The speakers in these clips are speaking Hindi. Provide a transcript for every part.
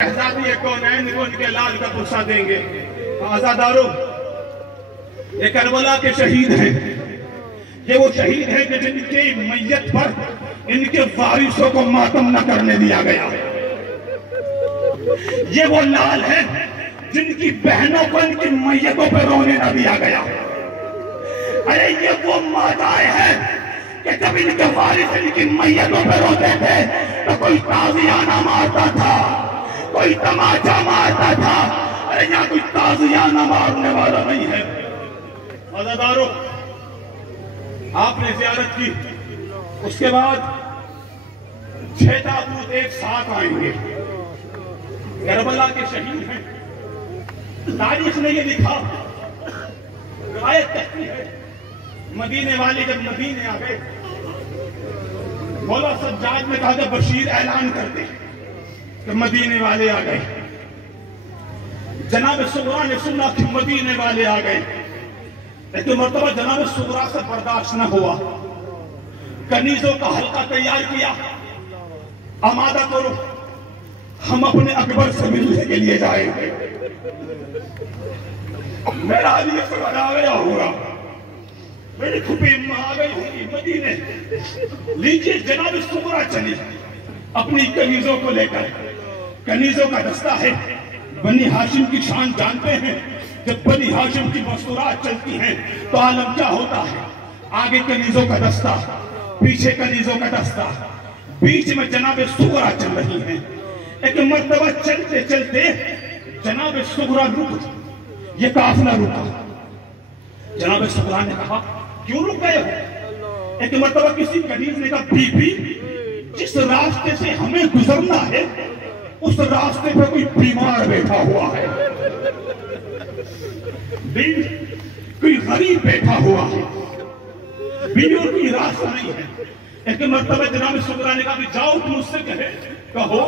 शहजादी कौनैन को उनके लाल का पुरसा देंगे। आजादारों, ये करबला के शहीद हैं। ये वो शहीद हैं कि जिनके मैयत पर इनके वारिसों को मातम न करने दिया गया। ये वो लाल हैं जिनकी बहनों को इनकी मैयतों पर रोने न दिया गया। अरे ये वो माताएं हैं कि जब इनके वारिस इनकी मैयतों पर रोते थे तो कोई ताजियाना मारता था, कोई तमाचा मारता था। अरे यहाँ कोई ताजियाना मारने वाला नहीं है। अज़ादारों, आपने ज़ियारत की, उसके बाद 6 ताबूत एक साथ आएंगे। करबला के शहीद हैं। तारीख ने ये लिखा, रिवायत कहती है, मदीने वाले जब मदीने आ गए, मौला सज्जाद ने कहा कि बशीर ऐलान कर दे कि मदीने वाले आ गए। जनाब सुगरा ने सुना कि मदीने वाले आ गए, लेकिन मर्तबा जनाब सुगरा से बर्दाश्त न हुआ। कनीजों का हल्का तैयार किया, आमादा करो, हम अपने अकबर से मिलने के लिए जाएंगे। मेरा अली असगर आ गया होगा, मेरी खुपी आ गई होगी मदीने। लीजिए जनाब सुगरा चली अपनी कनीजों को लेकर। कनीजों का दस्ता है। बनी हाशिम की शान जानते हैं। जब बनी हाशिम की मस्तूरात चलती हैं तो आलम क्या होता है। आगे कनीजों का दस्ता, पीछे कनीजों का दस्ता, बीच में जनाब सुगरा चल रही हैं। एक मर्तबा चलते चलते जनाब सुगरा रुक, ये काफिला रुका। जनाब सुगरा ने कहा, क्यों रुक गए हो? एक मर्तबा किसी कनीज ने कहा, बीबी, जिस रास्ते से हमें गुजरना है उस रास्ते पे कोई बीमार बैठा हुआ है, कोई गरीब बैठा हुआ है, बीबी और कोई रास्ता नहीं है। एक मर्तबा जनाब सुगरा ने कहा कि जाओ तुम उससे कहो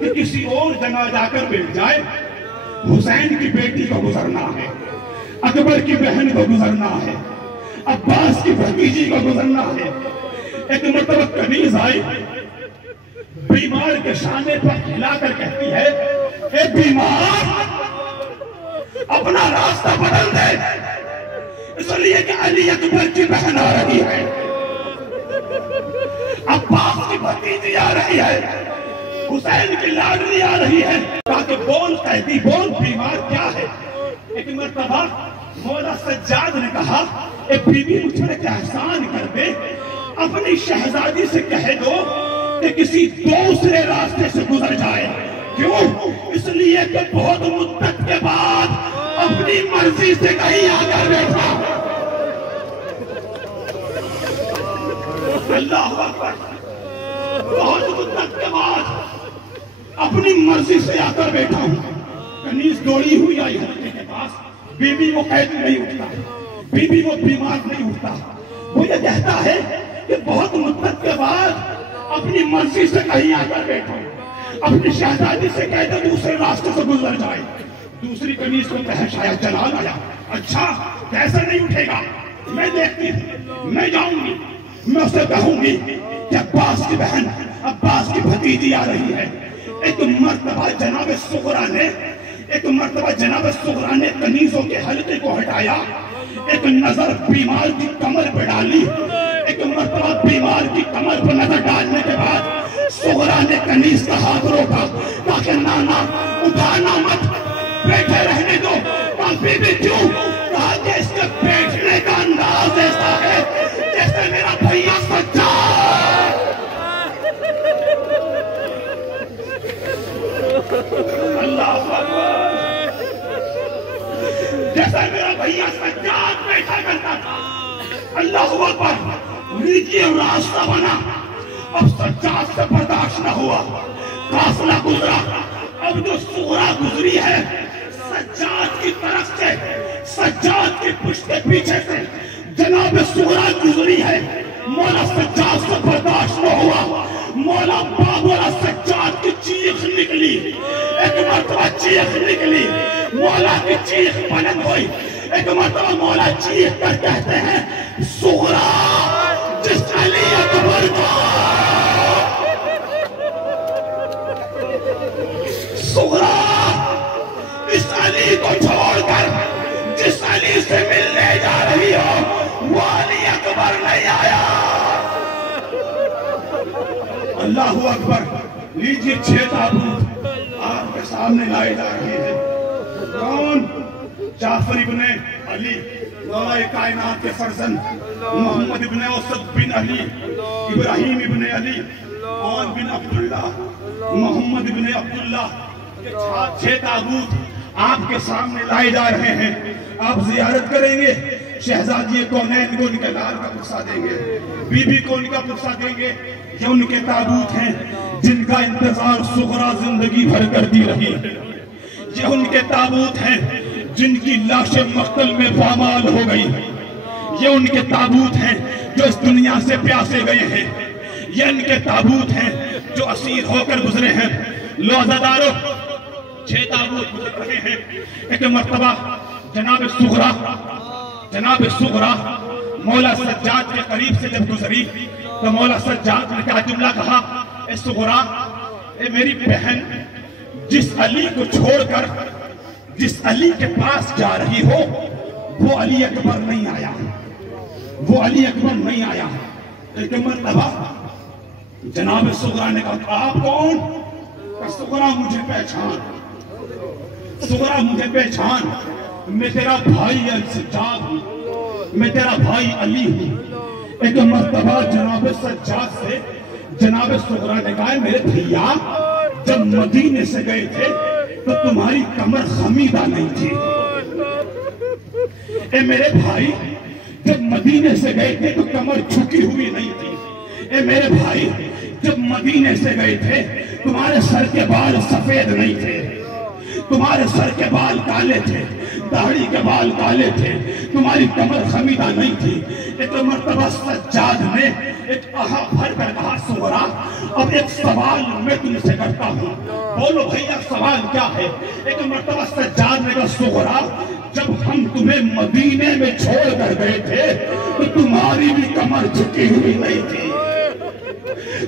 कि किसी और जगह जाकर बैठ जाए। हुसैन की बेटी को गुजरना है, अकबर की बहन को गुजरना है, अब्बास की भतीजी को गुजरना है। एक मर्तबा कनीज आई, बीमार के शाने पर हिलाकर कहती है, ए बीमार, अपना रास्ता बदल दे, इसलिए कि अली अकबर की बहन आ रही है, अब्बास की भतीजी आ रही है, हुसैन की लाडली आ रही है। ताकि बोल कहती, बोल बीमार क्या है। एक मर्तबा मौला सज्जाद ने कहा, ए बीबी मुझ पर क्या एहसान कर दे, अपनी शहजादी से कह दो कि किसी दूसरे रास्ते से गुजर जाए। क्यों? इसलिए कि बहुत मुद्दत के बाद अपनी मर्जी से कहीं आकर बैठा। अल्लाह अकबर, बहुत मुद्दत के बाद अपनी मर्जी से आकर बैठा हूं। कनीज दौड़ी हुई आई हल्के के पास। बीबी वो कैदी नहीं उठता, बीबी वो बीमार नहीं उठता। वो ये कहता है कि बहुत मुद्दत के बाद अपनी मर्जी से कहीं आकर बैठा, अपनी शहजादी से कहते दूसरे रास्ते से गुजर जाए। दूसरी कनीज को कहे शायद जलाल आया। अच्छा, कैसे नहीं उठेगा, मैं देखती हूँ, मैं जाऊंगी, मैं उसे कहूंगी कि अब्बास की बहन, अब्बास की भतीजी आ रही है। एक मर्तबा जनाब सुगरा ने कनीजों के हल्के को हटाया, एक नजर बीमार की कमर पर डाली। एक मर्तबा बीमार की कमर पर नजर डालने के बाद सुगरा ने कनीज का हाथ रोका, ताकि नाना उठाना मत, बैठे रहने दो। बीबी क्यों? कहा कि इसके बैठने का अंदाज ऐसा है जैसे मेरा भैया सज्जाद। अल्लाह अकबर, जैसे मेरा भैया सज्जाद बैठा करता था। अल्लाह अकबर, लीजिए रास्ता बना। अब सज्जाद से बर्दाश्त न हुआ, काफिला गुजरा। अब जो सुगरा गुजरी है सज्जाद की तरफ से, सज्जाद की पुश्त के पीछे से जनाब सुगरा गुजरी है। मौला सज्जाद से बर्दाश्त न हुआ, मौला बाबूला सज्जाद की चीख निकली। एक मर्तबा चीख निकली, मौला की चीख बुलंद हुई। एक मर्तबा मौला चीख कर कहते हैं, सुगरा जिस अली अकबर को सुगरा इस अली को छोड़कर जिस अली से मिलने जा रही हो वो अली अकबर नहीं आया। अल्लाह अकबर। लीजिए 6 ताबूत आपके सामने लाए जा रहे हैं। कौन? जाफर इब्ने अली मौला कायनात के फर्जंद, मोहम्मद इब्ने औसत बिन अली, इब्राहिम इब्ने अली, और बिन अब्दुल्ला, मोहम्मद इब्ने अब्दुल्ला के 6 ताबूत आपके सामने लाए जा रहे हैं। आप जियारत करेंगे, शहजादी कौनैन को उनके लाल का पुरसा देंगे, बीबी को उनका पुरसा देंगे। ये उनके ताबूत हैं जिनका इंतजार सुगरा जिंदगी भर करती रही। ये उनके ताबूत हैं जिनकी लाशें मक्तल में पामाल हो गई। ये उनके ताबूत हैं जो इस दुनिया से प्यासे गए हैं। ये उनके ताबूत हैं जो असीर होकर गुजरे हैं। लो अज़ादारों, 6 ताबूत गुजर रहे हैं। एक मर्तबा जनाब सुगरा मौला सज्जाद के करीब से जब गुजरी तो मौला सज्जाद ने क्या जुमला कहा? ए सुगरा, ए मेरी बहन, जिस अली को छोड़कर जिस अली के पास जा रही हो वो अली अकबर नहीं आया, वो अली अकबर नहीं आया। एक मर्तबा जनाब सुगरा ने कहा, आप कौन? सुगरा मुझे पहचान, सुगरा मुझे पहचान, मैं तेरा भाई सज्जाद हूं, मैं तेरा भाई अली हूं। एक मर्तबा जनाब सज्जाद से जनाब सुगरा ने कहा, मेरे भैया जब मदीने से गए थे तो तुम्हारी कमर खमीदा नहीं थी। ए मेरे भाई जब मदीने से गए थे तो कमर झुकी हुई नहीं थी। ए मेरे भाई जब मदीने से गए थे तुम्हारे सर के बाल सफेद नहीं थे, तुम्हारे सर के बाल काले थे, दाढ़ी के बाल काले थे, तुम्हारी कमर खमीदा नहीं थी। एक मर्तबा सज्जाद ने एक आहा भर कर कहा, सुगरा अब एक सवाल मैं तुमसे करता हूँ, बोलो भैया सवाल क्या है? एक मर्तबा सज्जाद ने कहा, सुगरा जब हम तुम्हें मदीने में छोड़ कर गए थे तो तुम्हारी भी कमर झुकी हुई नहीं थी,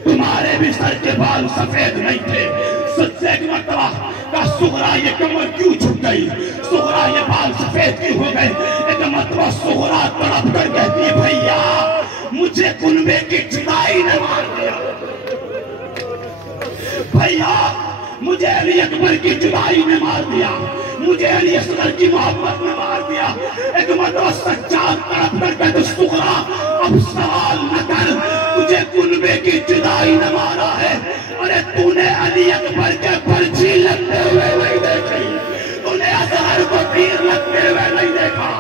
तुम्हारे भी सर के बाल सफेद नहीं थे। सच्चे एक मर्तबा का सुगरा ये कमर क्यों झुक गई, सुगरा ये बाल सफेद क्यों हो गए? एक मर्तबा सुगरा तड़प कर कहती है, भैया मुझे कुनबे की जुदाई ने मार दिया, भैया मुझे अली अकबर की जुदाई ने मार दिया, मुझे अली असगर की मोहब्बत ने मार दिया। एक मर्तबा सच्चाद तड़प कर कहते, सुगरा अब सवाल न कर, तुझे कुनबे की जुदाई ने मारा है। अरे तूने अली अकबर के पर्ची लगते हुए नहीं देखी, तूने असगर को तीर लगते हुए नहीं देखा,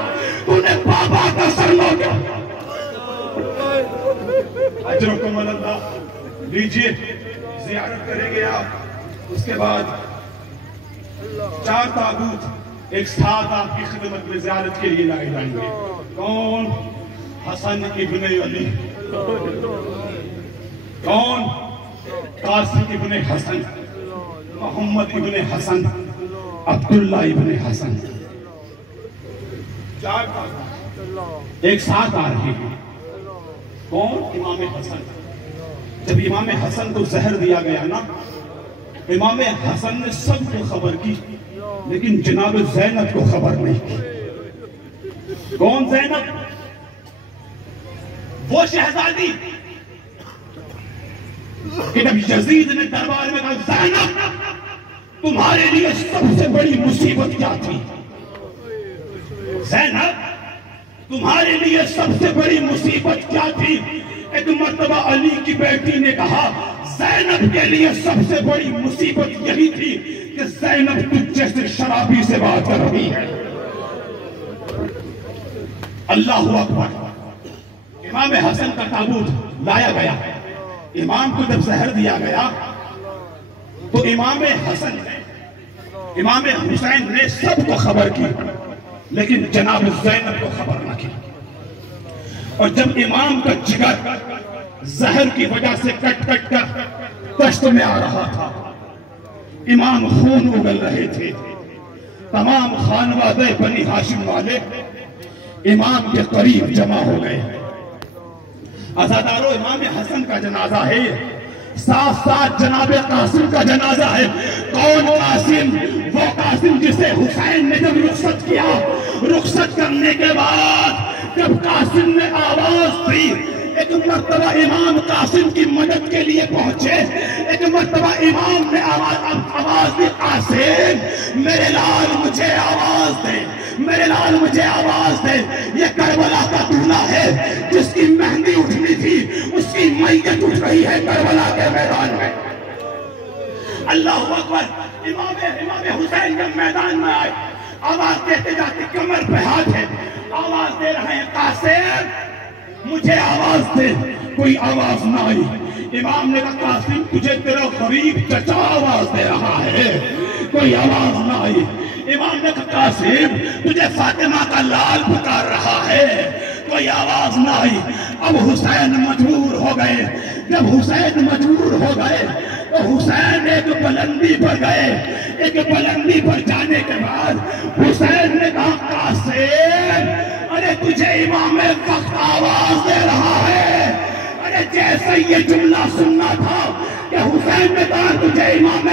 तूने बाबा का सर लौटा। अजरकुम अल्लाह। लीजिए जियारत करेंगे आप। उसके बाद 4 ताबूत एक साथ आपकी खिदमत में जियारत के लिए लाए जाएंगे। कौन? हसन इब्ने अली। कौन? कासिम इब्ने हसन, मोहम्मद इब्ने हसन, अब्दुल्ला इब्ने हसन। 4 ताबूत एक साथ आ रहे हैं। कौन? इमाम हसन। जब इमाम हसन को जहर दिया गया ना, इमाम हसन ने सबको खबर की लेकिन जनाब ज़ैनब को खबर नहीं की। कौन ज़ैनब? वो शहजादी कि जब यजीद ने दरबार में कहा, ज़ैनब तुम्हारे लिए सबसे बड़ी मुसीबत क्या थी? ज़ैनब तुम्हारे लिए सबसे बड़ी मुसीबत क्या थी? एक मर्तबा अली की बेटी ने कहा, ज़ैनब के लिए सबसे बड़ी मुसीबत यही थी कि ज़ैनब तुझ जैसे शराबी से बात कर रही है। अल्लाहु अकबर। इमाम हसन का ताबूत लाया गया। इमाम को जब जहर दिया गया तो इमाम हसन ने, इमाम हुसैन ने सबको खबर की लेकिन जनाब ज़ैनब को खबर न की। और जब इमाम का जिगर जहर की वजह से कट कट कर कष्ट में आ रहा था, इमाम खून उगल रहे थे, तमाम खानवादे बनी हाशिम वाले इमाम के करीब जमा हो गए। अज़ादारों, इमाम हसन का जनाजा है। साथ साथ जनाबे कासिम का जनाजा है। कौन कासिम? वो कासिम जिसे हुसैन ने जब रुखसत किया, रुखसत करने के बाद जब कासिम ने आवाज दी, एक मर्तबा इमाम कासिम की मदद के लिए पहुंचे। एक मर्तबा इमाम ने आवाज दी, कासिम मेरे लाल मुझे आवाज दे, मेरे लाल मुझे आवाज दे। ये करबला का दूल्हा है जिसकी मेहंदी उठनी थी, उसकी मैयत उठ रही है करबला के मैदान में। अल्लाह अकबर। इमाम हुसैन जब मैदान में आए, आवाज देते जाते कमर पे हाथ है, आवाज दे रहे हैं, कासिम मुझे आवाज दे। कोई आवाज ना आई। इमाम ने कहा, कासिम तुझे तेरा गरीब चचा आवाज दे रहा है। कोई आवाज ना आई। इमाम ने कहा, कासिम तुझे फातिमा का लाल पुकार रहा है। कोई आवाज ना आई। अब हुसैन मजबूर हो गए। जब हुसैन मजबूर हो गए तो हुसैन एक बुलंदी पर गए। एक बुलंदी पर जाने के बाद हुसैन ने कहा, कासिम अरे तुझे इमाम वक्त आवाज दे रहा है। अरे जैसे ये जुमला सुनना था कि हुसैन ने कहा तुझे इमाम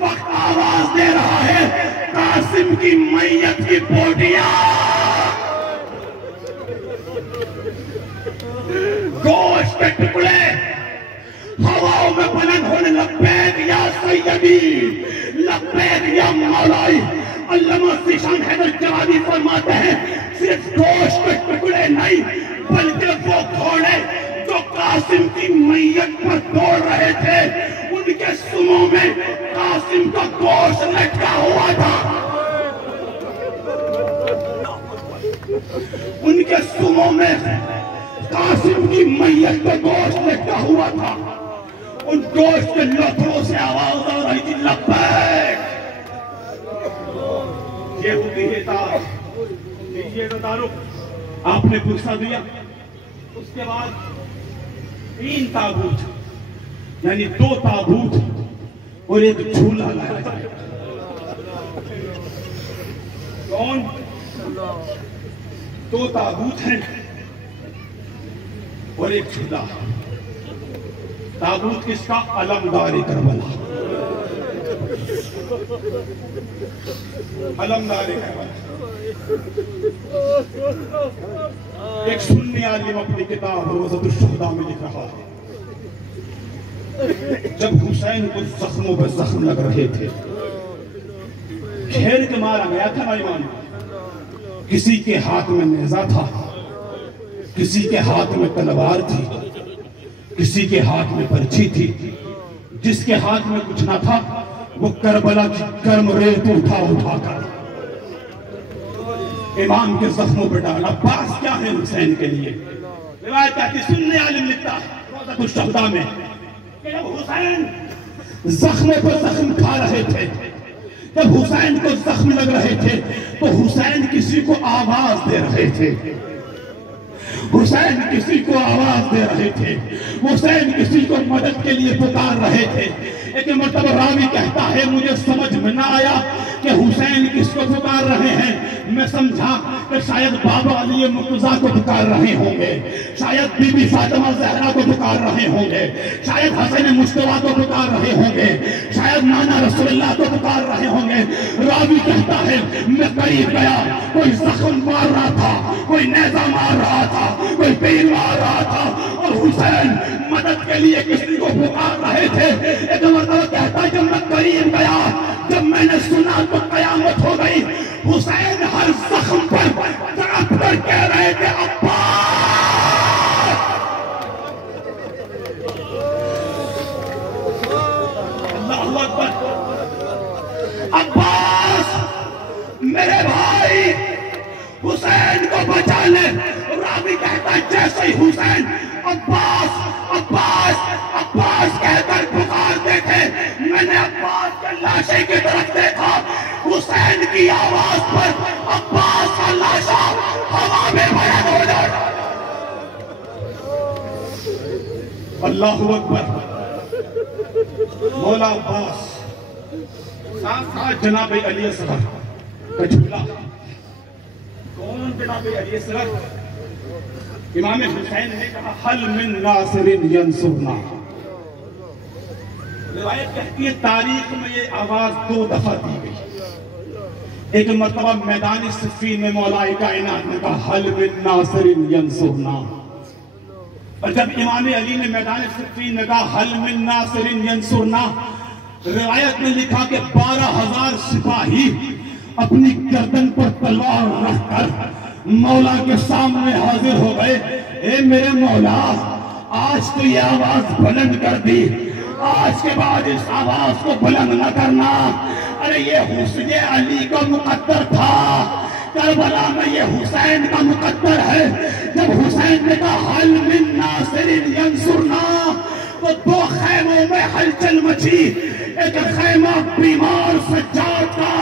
वक्त आवाज दे रहा है, कासिम की मैयत की बोटियां, गोश्त के टुकड़े हवाओं में बुलंद होने, लब्बैक या सैयदी, लब्बैक या मौलाई। अल्लामा ज़ीशान हैदर जलाली फरमाते हैं, सिर्फ गोश्त के टुकड़े नहीं बल्कि वो घोड़े जो कासिम की मैयत पर दौड़ रहे थे, उनके सुमों में कासिम का गोश्त लटका हुआ था। उनके सुमों में कासिम की मैयत पर गोश्त लटका हुआ था। उन गोश्त के लथड़ों से आवाज आ रही थी, लब्बैक। ये होती है तारुफ। आपने पुरसा दिया। उसके बाद 3 ताबूत यानी 2 ताबूत और एक झूला लाया जाए। कौन? 2 ताबूत हैं और एक झूला। ताबूत किसका? अलमदारी करबला। अलमदारी करबला। एक सुन्नी आलिम अपनी किताब रोज़तुश शुहदा में लिख रहा है, जब हुसैन को जख्मों पर जख्म लग रहे थे, घेर के मारा गया था ईमान। किसी के हाथ में नेजा था, किसी के हाथ में तलवार थी, किसी के हाथ में पर्ची थी। जिसके हाथ में कुछ ना था वो करबला की गर्म रेत उठा उठाकर इमाम के जख्मों पर डाला। पास क्या है हुसैन के लिए? रिवायत आती, सुन्नी आलिम लिखता है रोज़तुश शुहदा में कि जब हुसैन जख्म पर जख्म खा रहे थे, जब हुसैन को जख्म लग रहे थे तो हुसैन किसी को आवाज दे रहे थे। हुसैन किसी को आवाज दे रहे थे। हुसैन किसी को मदद के लिए पुकार रहे थे। एक मर्तबा रावी कहता है, मुझे समझ में ना आया कि हुसैन किसको पुकार रहे हैं। मैं समझा कि शायद बाबा अली मुर्तजा को पुकार रहे होंगे, शायद बीबी फातिमा ज़हरा को पुकार रहे होंगे, शायद हसन मुश्तबा को पुकार रहे होंगे, शायद नाना रसूलुल्लाह को पुकार रहे होंगे। रावी कहता है, मैं करीब गया, कोई जख्म मार रहा था, कोई नेजा मार रहा था, कोई तीर मार रहा था और हुसैन मदद के लिए किसी को पुकार रहे थे। एक मर्तबा कहता है, जब मैं करीब गया, जब मैंने सुना तो कयामत हो गई। हुसैन हर जख्म पर तड़प कर कह रहे थे, अब्बास। अल्लाहु अकबर। अब्बास मेरे भाई, हुसैन को बचा ले। रावी कहता है, जैसे ही हुसैन अब्बास अब्बास अब्बास कहकर पुकारते थे, मैंने अब्बास के लाशे की तरफ देखा। हुसैन की आवाज पर अब्बास का लाशा हवा में बयान हो जाता। अल्लाहु अकबर। मौला अब्बास साथ साथ जनाब अली असगर का झूला। कौन जनाब अली असगर? इमाम हुसैन ने कहा, हल मिन नासिरिन यंसुरना। रिवायत कहती है तारीख में ये आवाज 2 दफा दी गई। एक मरतबा मैदान सिफ़ीन में मौलाए कायनात ने कहा हल मिन नासिरिन यंसुरना, और जब इमाम अली ने मैदान सिफ़ीन में कहा हल मिन नासिरिन यंसुरना, रिवायत में लिखा कि 12,000 सिपाही अपनी गर्दन पर तलवार रखकर मौला के सामने हाजिर हो गए। ए मेरे मौला, आज तो ये आवाज बुलंद कर दी, आज के बाद इस आवाज को बुलंद न करना। अरे ये हुस्न अली का मुकद्दर था, करबला में ये हुसैन का मुकद्दर है। जब हुसैन ने कहा हल मिन नासिरिन यंसुरना, तो 2 खैमों में हलचल मची। एक खैमा बीमार सज्जाद का,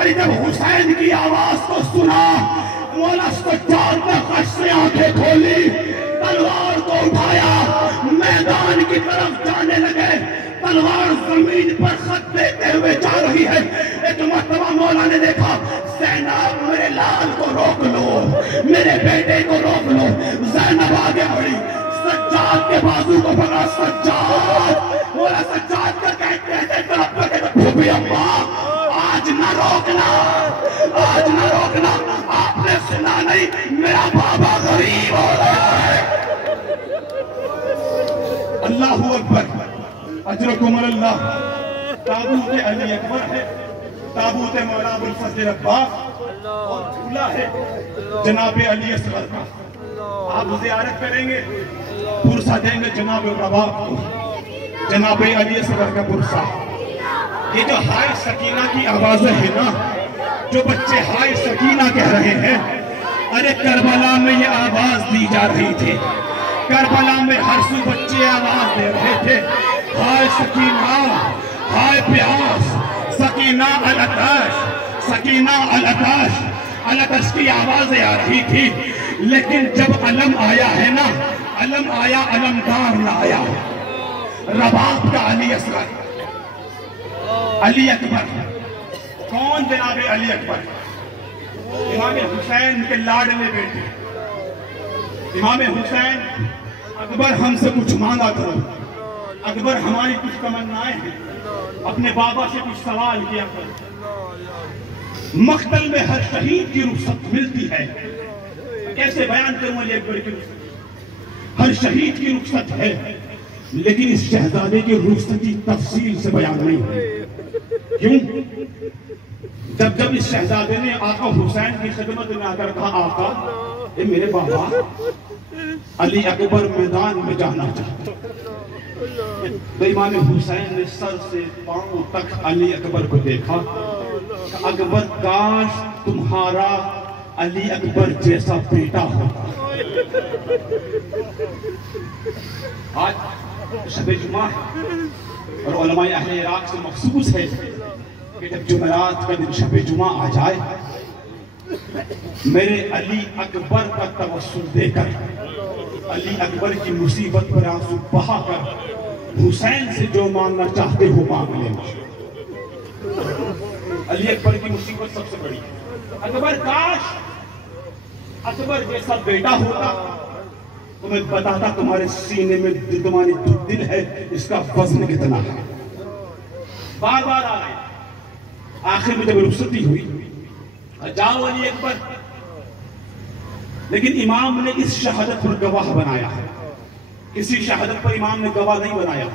अरे जब हुसैन की आवाज को सुना, मौला सज्जाद ने खश से आंखें खोली, तलवार को उठाया, मैदान की तरफ जाने लगे। तलवार जमीन पर खत देते हुए जा रही है। एक मरतबा मौला ने देखा, ज़ैनब मेरे लाल को रोक लो, मेरे बेटे को रोक लो। ज़ैनब आगे बढ़ी, सज्जाद के बाजू को पकड़ा, सज्जाद। मौला सज्जाद का कहते अम्मा आज न रोकना, आज न रोकना। आपने सुना नहीं, मेरा बाबा गरीब हो गया है। अल्लाहु अकबर, अजरकुम अल्लाह। ताबूत अली अकबर है, ताबूत मौला अबुल फजल अब्बास, और झूला है जनाब अली असगर का। आप ज़ियारत करेंगे, पुरसा देंगे जनाब रबाब को, जनाब अली असगर का पुरसा। ये जो हाय सकीना की आवाजें है ना, जो बच्चे हाय सकीना कह रहे हैं, अरे करबला में ये आवाज दी जा रही थी। करबला में हर सू बच्चे आवाज दे रहे थे, हाय सकीना, हाय प्यास, सकीना अल-अताश, सकीना अल-अताश, अल-अताश की आवाजें आ रही थी। लेकिन जब अलम आया है ना, अलम आया, अलमदार ना आया। रबाब का अली असगर, अली अकबर। कौन जनाब अली अकबर? इमाम हुसैन के लाडले बेटे। इमाम हुसैन, अकबर हमसे कुछ मांगा करो, अकबर हमारी कुछ तमन्नाएं हैं, अपने बाबा से कुछ सवाल किया करो। मख्तल में हर शहीद की रुखसत मिलती है। कैसे बयान करूं अली अकबर की रुखसत? हर शहीद की रुखसत है, लेकिन इस शहजादे की रुखसती तफसील से बयान नहीं है। क्यों? जब जब इस शहजादे ने आका हुसैन की खिदमत में आकर कहा, आका ये मेरे बाबा अली अकबर मैदान में जाना चाहते, तो इमाम हुसैन ने सर से पांव तक अली अकबर को देखा। अकबर काश तुम्हारा अली अकबर जैसा बेटा होता। आज शब जुमा और उलमाए अहले इराक से मखसूस है कि जब जुमेरात का दिन शब जुमा आ जाए, मेरे अली अकबर का तवस्सुल देकर, अली अकबर की मुसीबत पर आंसू बहाकर हुसैन से जो मांगना चाहते हो मांग लेना। अली अकबर की मुसीबत सबसे बड़ी है। अकबर काश अकबर जैसा बेटा होता तो मैं बताता तुम्हारे सीने में तुम्हारी जो दिल है इसका वजन कितना है। बार बार आ रहे, आखिर में जब रुखसती हुई, जाओ अली अकबर, लेकिन इमाम ने इस शहादत पर गवाह बनाया है। किसी शहादत पर इमाम ने गवाह नहीं बनाया।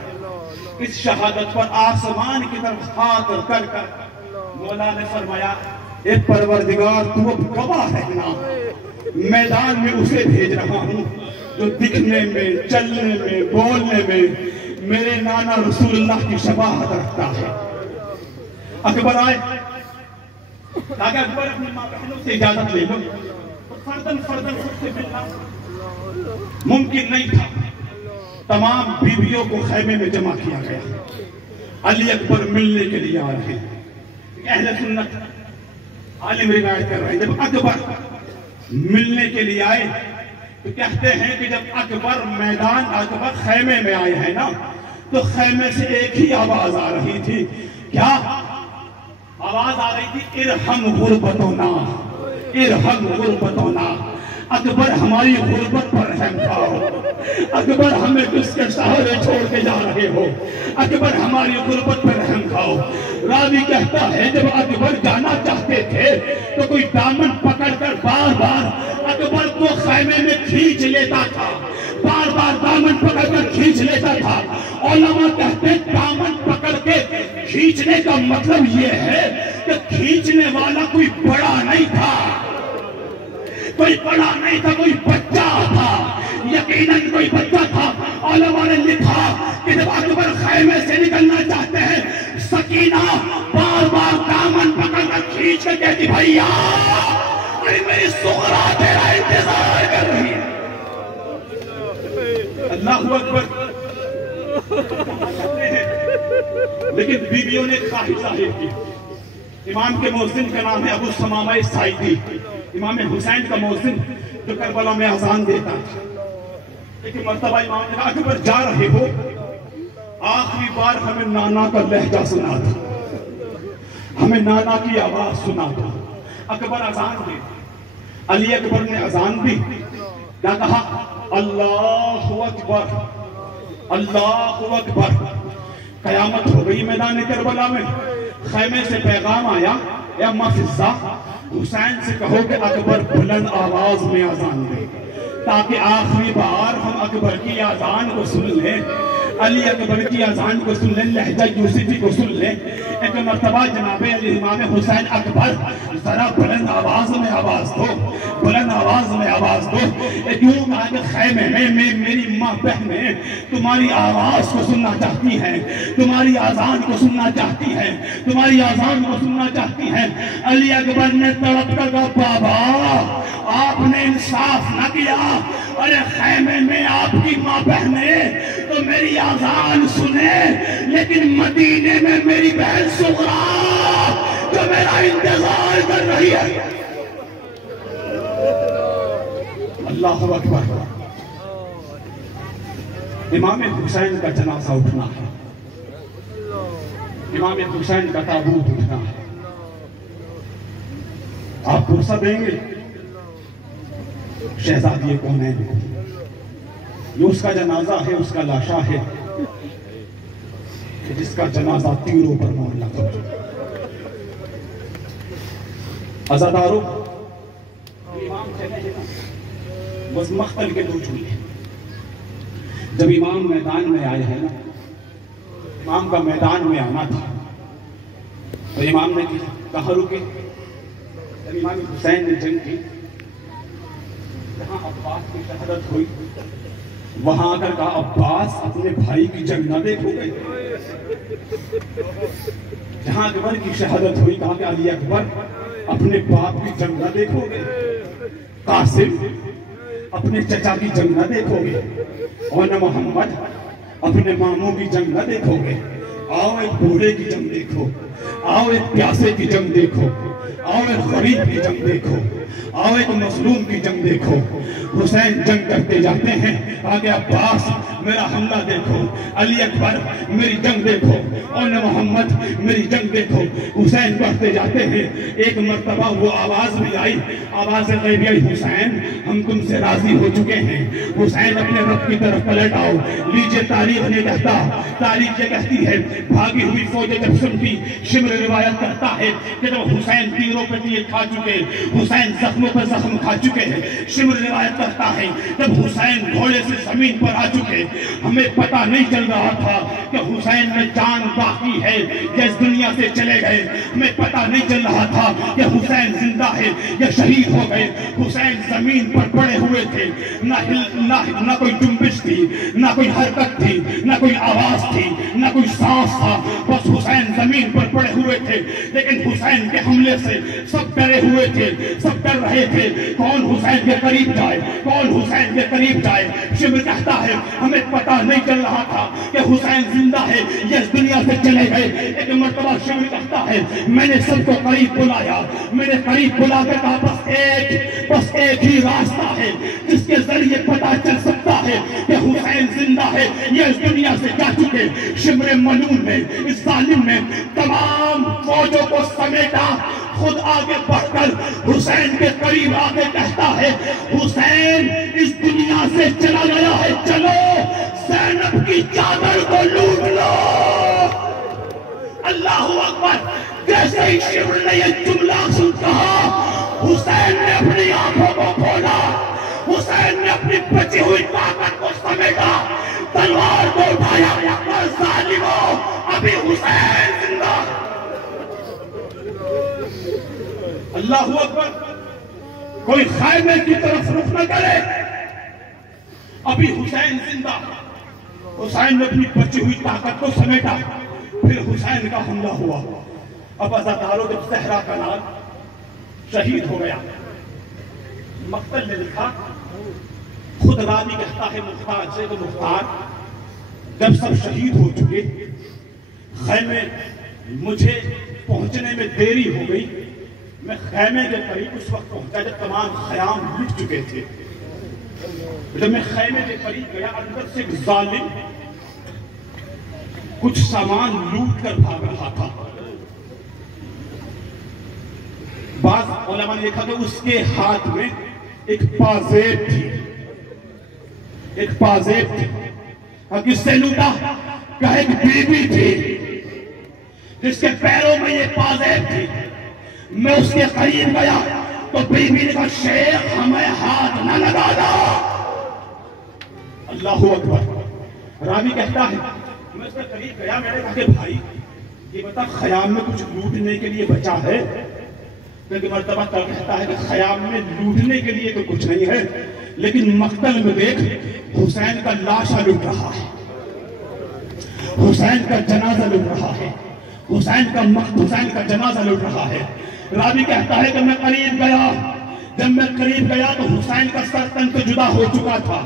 इस शहादत पर आसमान की तरफ हाथ कर कर मौला ने फरमाया, ए परवरदिगार तू अब गवाह है ना, मैदान में उसे भेज रहा हूं जो दिखने में, चलने में, बोलने में मेरे नाना रसूलुल्लाह की शबाहत रखता है। अकबर आए, ताकि अकबर अपनी माँ बहनों से इजाजत ले लो, फर्दन फर्दन सबसे मिलना मुमकिन नहीं था। तमाम बीवियों को खैमे में जमा किया गया। अली अकबर मिलने के लिए आ रहे हैं। अहले सुन्नत आलिम रिवायत कर रहे हैं, जब अकबर मिलने के लिए आए तो कहते हैं कि जब अकबर मैदान, अकबर खैमे में आए हैं ना, तो खैमे से एक ही आवाज आ रही थी। क्या आवाज आ रही थी? इरहम गुरबतोना, इरहम गुरबतोना। अकबर हमारी गुर्बत पर रहम खाओ, अकबर हमें किसके सहारे छोड़ के जा रहे हो? अकबर हमारी गुर्बत पर रहम खाओ। रावी कहता है जब अकबर जाना चाहते थे तो कोई दामन पकड़कर बार बार अकबर को खैमे में खींच लेता था, बार बार दामन पकड़कर खींच लेता था। उलमा कहते दामन पकड़ के खींचने का मतलब यह है कि खींचने वाला कोई बड़ा नहीं था, कोई बड़ा नहीं था, कोई बच्चा था, यकीनन कोई बच्चा था। उलमा ने लिखा कि जब अकबर खैमे से निकलना चाहते हैं, सकीना बार बार दामन पकड़कर खींच कर कहती भैया अरे मेरी सुगरा तेरा इंतजार कर रही है। अल्लाहू अकबर। लेकिन बीवियों ने ख्वाहिश जाहिर की। इमाम के मुअज्जिन का नाम है अबू समामा साइदी, इमाम हुसैन का मुअज्जिन जो करबला में अजान देता था। एक मर्तबा इमाम ने कहा अकबर जा रहे हो, आखिरी बार हमें नाना का लहजा सुना था, हमें नाना की आवाज सुना था। अकबर अजान दे, अली अकबर ने अजान दी, क्या कहा? अल्लाहु अकबर, अल्लाहु अकबर। कयामत हो गई मैदान करबला में। खैमे से पैगाम आया, या मफिज़ा हुसैन से कहो कि अकबर बुलंद आवाज में अजान दे, ताकि आखिरी बार हम अकबर की अजान को सुन लें, अली अकबर की अजान को सुन लें, लहजा यूसुफी को सुन लें। एक मर्तबा जनाबे अली इमाम हुसैन अकबर जरा बुलंद आवाज में आवाज दो, बुलंद आवाज में आवाज दो। यूं कहा कि खैमे में मेरी माँ बहनें तुम्हारी आवाज को सुनना चाहती हैं, तुम्हारी अजान को सुनना चाहती हैं, तुम्हारी अजान को सुनना चाहती हैं। अली अकबर ने तड़प कर कहा बाबा आपने इंसाफ न किया, अरे खैमे में आपकी माँ बहनें तो मेरी अजान सुने, लेकिन मदीने में मेरी बहन सुगरा जो मेरा इंतजार कर रही है। अल्लाहु अकबर। इमाम हुसैन का जनाजा उठना है, इमाम हुसैन का ताबूत उठना है। आप पुरसा देंगे शहजादी कौनैन को, ये उसका जनाजा है, उसका लाशा है जिसका जनाजा तीरों पर मोहल्ला कर। अज़ादारों, इमाम चले बस मख्तल के दो चूल्हे। जब इमाम मैदान में आए हैं ना, इमाम का मैदान में आना था, तो इमाम ने कहा रुके। जब इमाम हुसैन ने जंग की, जहां अब्बास की शहादत हुई, वहां आकर कहा अब्बास अपने भाई की जंग न देखोगे। जहां अकबर की शहादत हुई, कहा कि अली अकबर अपने बाप की जंग न देखोगे, कासिम अपने चचा की जंग न देखोगे, और न मोहम्मद अपने मामू की जंग न देखोगे। आओ एक बूढ़े की जंग देखो, आओ एक प्यासे की जंग देखो, आओ एक गरीब की जंग देखो, आओ एक मजलूम की जंग देखो। हुसैन जंग करते जाते हैं, आगे अब्बास मेरा हमला देखो, अली अकबर मेरी जंग देखो, और न मोहम्मद मेरी जंग देखो। हुसैन बढ़ते जाते हैं। एक मर्तबा वो आवाज भी आई, आवाज गैबी, हुसैन हम तुमसे राजी हो चुके हैं, हुसैन अपने रब की तरफ पलट आओ। लीजिए तारीख ने कहता, तारीख ये कहती है भागी हुई फौजें जब सुनती, शिमर रिवायत करता है कि जब हुसैन तीरों पे तीर खा चुके, हुसैन जख्मों पर जख्म खा चुके हैं, शिमर रिवायत करता है जब हुसैन घोड़े से जमीन पर आ चुके, हमें पता नहीं चल रहा था कि हुसैन में जान बाकी है या इस दुनिया से चले गए, हमें पता नहीं चल रहा था कि हुसैन जिंदा है या शहीद हो गए। हुसैन जमीन पर पड़े हुए थे, ना कोई जुम्बिश थी, ना कोई हरकत थी, ना कोई आवाज थी, ना कोई सांस था, बस हुसैन जमीन पर पड़े हुए थे। लेकिन हुसैन के हमले से सब डरे हुए थे, सब डर रहे थे कौन हुसैन के करीब जाए, कौन हुसैन के करीब जाए। शिमर कहता है हमें पता नहीं चल रहा था कि हुसैन जिंदा है या इस दुनिया से चले गए। एक मर्तबा शिमर कहता है मैंने सबको करीब बुलाया, मैंने करीब बुला कर कहा बस एक ही रास्ता है जिसके जरिए पता चल सकता है कि हुसैन जिंदा है या इस दुनिया से जा चुके। शिमर मलून ने, इस जालिम ने तमाम फौजों को समेटा, खुद आगे बढ़कर हुसैन के करीब आके कहता है, हुसैन इस दुनिया से चला गया है, चलो ज़ैनब की चादर को लूट लो। अल्लाह अकबर। जैसे ही शिमर ने यह जुमला सुन कहा, हुसैन ने अपनी आंखों को खोला, हुसैन ने अपनी बची हुई ताकत को समेटा, तलवार को उठाया और जालिमों, अभी हुसैन जिंदा। अल्लाह अकबर। कोई खैमे की तरफ रुख न करे, अभी हुसैन जिंदा। हुसैन ने अपनी बची हुई ताकत को समेटा, फिर हुसैन का हमला हुआ। अब अज़ादारों जब सहरा का नाम शहीद हो गया, मक्तल ने लिखा, खुद रावी कहता है मुख्तार से, तो मुख्तार जब सब शहीद हो चुके, खैमे मुझे पहुंचने में देरी हो गई। मैं खैमे के करीब उस वक्त पहुंचा जब तमाम खयाम लुट चुके थे। जब मैं खैमे के करीब गया, अंदर से एक जालिम कुछ सामान लूट कर भाग रहा था। बाज़ उलमा ने लिखा कि उसके हाथ में एक पाजेब थी, एक पाजेब थी। किससे लूटा? कहा एक बीबी थी जिसके पैरों में ये पाजेब थी। मैं उसके करीब गया तो बीबी ने कहा, शेख हमें हाथ न लगाना। अल्लाह अकबर। रावी कहता है, मैं उसके करीब गया, मैंने कहा कि भाई ये बता, खयाम में कुछ लूटने के लिए बचा है? क्योंकि मर्तबा तब कहता है कि खयाम में लूटने के लिए तो कुछ नहीं है, लेकिन मक्तल में देख हुसैन का लाशा लूट रहा है, हुसैन का जनाजा लूट रहा है, हुसैन का जनाजा लूट रहा है। रावी कहता है कि मैं करीब गया, जब मैं करीब गया तो हुसैन का सर तन से जुदा हो चुका था,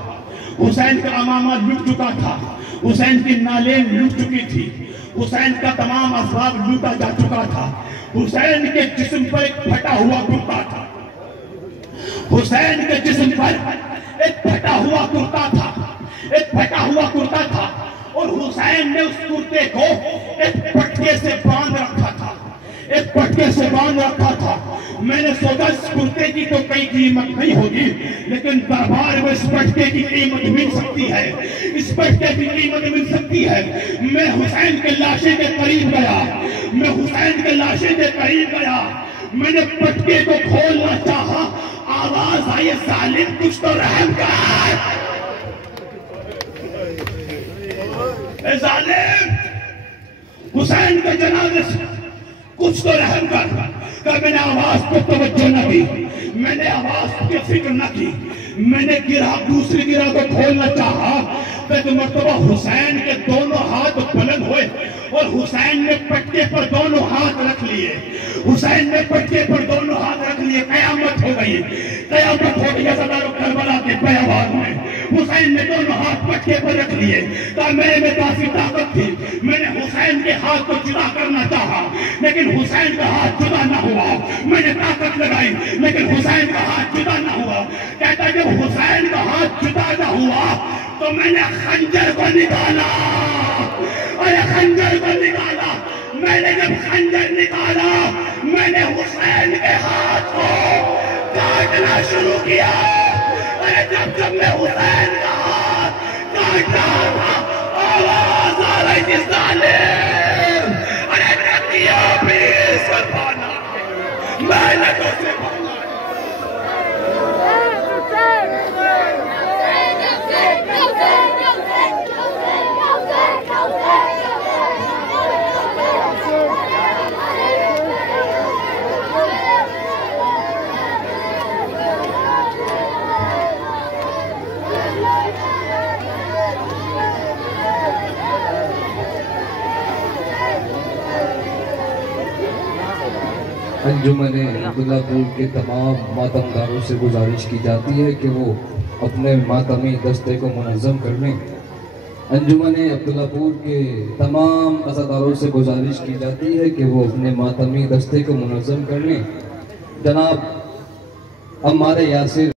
हुसैन का अमामा लूट चुका था, हुसैन की नालें लूट चुकी थी, हुसैन का तमाम असबाब लूटा जा चुका था। हुसैन के जिस्म पर एक फटा हुआ कुर्ता था, हुसैन के जिस्म पर एक फटा हुआ कुर्ता था, एक फटा हुआ कुर्ता था, और हुसैन ने उस कुर्ते को एक पटके से बांध रखा था, एक पटके से बांध रखा था। मैंने सोचा इस कुर्ते की तो कई कीमत नहीं होगी, लेकिन दरबार में इस पटके की कीमत मिल सकती है, इस पटके की कीमत मिल सकती है। मैं हुसैन के लाशे के करीब गया, मैं हुसैन के लाशे के करीब गया, मैंने पटके को खोलना चाहा, आवाज आई, जालिम कुछ तो रहम कर, जालिम हुसैन के जनाजे से कुछ तो रहम कर। मैंने आवाज को तवज्जो न की, मैंने आवाज की फिक्र न की, मैंने गिरा दूसरी गिरा को खोलना चाहा, तो मर्तबा हुसैन के दोनों हाथ बुलंद हुए और हुसैन ने पटके पर दोनों हाथ रख लिए, हुसैन ने पटके पर दोनों हाथ रख लिए। कयामत हो गई, कयामत हो गई। करबला के बयाबाद में हुसैन ने दोनों हाथ पटके पर रख लिए। कहा मेरे में काफी ताकत थी, मैंने हुसैन के हाथ को जुदा करना चाहा, लेकिन हुसैन का हाथ जुदा न हुआ। मैंने ताकत लगाई, लेकिन हुसैन का हाथ जुदा न हुआ। कहता जब हुसैन का हाथ जुदा न हुआ तो मैंने खंजर को निकाला, अरे खंजर को निकाला। मैंने जब खंजर निकाला, मैंने हुसैन के हाथ को काटना शुरू किया। अरे जब मैं हुसैन का हाथ काट रहा था, आवाज आ रही थी, जालिम, अरे किया भी सफाना, मैंने तो से अंजुमन अब्दुल्लापुर के तमाम मातमदारों से गुजारिश की जाती है कि वो अपने मातमी दस्ते को मुनज़्ज़म कर लें। अंजुमन अब्दुल्लापुर के तमाम अज़ादारों से गुजारिश की जाती है कि वो अपने मातमी दस्ते को मुनज़्ज़म कर लें। जनाब अम्मार यासिर